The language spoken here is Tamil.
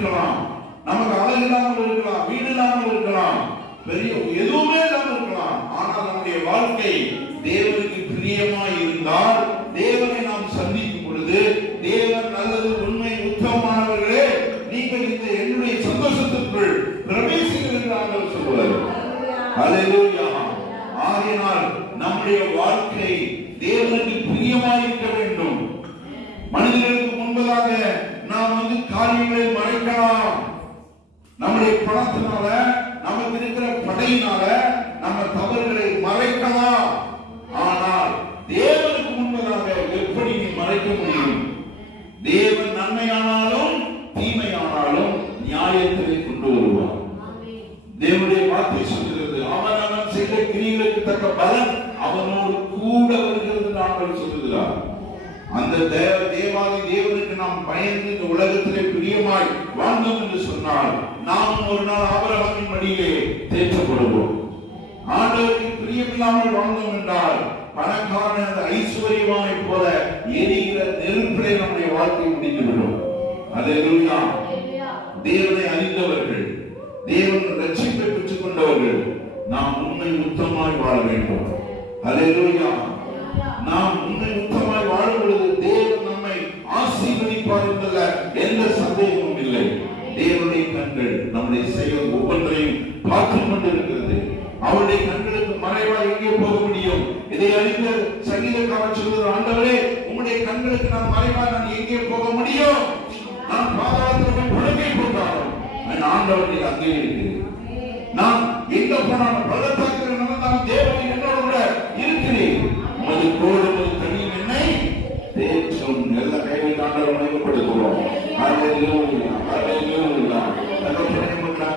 இருக்கலாம், நமக்கு அழகு இல்லாமல் இருக்கலாம், வீடு இல்லாமல் இருக்கலாம், பெரிய எதுவுமே இல்லாமல் இருக்கலாம். ஆனால் நம்முடைய வாழ்க்கை தேவனுக்கு பிரியமாய் இருந்தால், தேவனை நாம் சந்திக்கும் பொழுது, தேவன் நல்லது, உண்மை, உத்தமமானவர்களே நீங்கள் இந்த என்னுடைய சந்தோஷத்திற்குள் பிரவேசிங்கள் என்று ஆண்டவர் சொல்வார். ஹல்லேலூயா. ஆகையினால் நம்முடைய வாழ்க்கை தேவனுக்கு பிரியமாய் இருக்க வேண்டும். மனிதர்களுக்கு முன்பதாக நாம் காரியங்களை மறைக்கலாம். நம்முடைய பணத்தினால, நமக்கு இருக்கிற படையினால நம்ம தவறுகளை மறைக்கலாம். ஆனால் தேவனுக்கு முன்பதாக எப்படி நீ மறைக்க முடியும்? தேவன் நன்மையானாலும் தீமையானாலும் நியாயத்திலே கொண்டு வருவார். தேவனுடைய வார்த்தை சொல்கிறது, அவன் செய்த கிரியைகளுக்கு தக்க பலன் அவனோடு கூட வருகிறது நாங்கள் சொல்லுகிறார். அந்த தேவாதி தேவனுக்கு நாம் பயந்து இந்த உலகத்திலே பிரியமாய் வாழ்ந்தோம் என்று சொன்னால், நாம் ஒரு நாள் ஆபிரகாமின் மடியிலே தேற்றப்படுவோம். ஆண்டவருக்கு பிரியமில்லாமல் வாழ்ந்தோம் என்றால், பணக்காரன் அந்த ஐஸ்வர்யவானை போல எரிகிற நெருப்பிலே நம்முடைய வாழ்க்கை முடிந்துவிடும். ஹல்லேலூயா. தேவனை அறிந்தவர்கள், தேவன் ரட்சிப்பை பெற்றுக் கொண்டவர்கள், நாம் உண்மை உத்தமாய் வாழ வேண்டும். ஹல்லேலூயா. நாம் உண்மை உத்தமாய் வாழும் பொழுது தேவன் நம்மை ஆசீர்வதிப்பார் என்பதில் எந்த சந்தேகமும் இல்லை. தேவனுடைய கண்கள் நம்முடைய செயல் ஒவ்வொன்றையும் பார்த்துக் கொண்டிருக்கிறது. அவருடைய கண்களுக்கு மறைவாக எங்கே போக முடியும்? இதை அறிந்த சங்கீதக்காரன் சொல்கிறார், ஆண்டவரே உம்முடைய கண்களுக்கு நான் மறைவாக நான் எங்கே போக முடியும்? நான் பாதாளத்தில் போய் புலம்பி போட்டாலும் ஆண்டவருடைய அங்கே இருக்கிறேன். நான் எங்க போனாலும் பள்ளத்தாக்கில் நடந்தாலும் தேவனை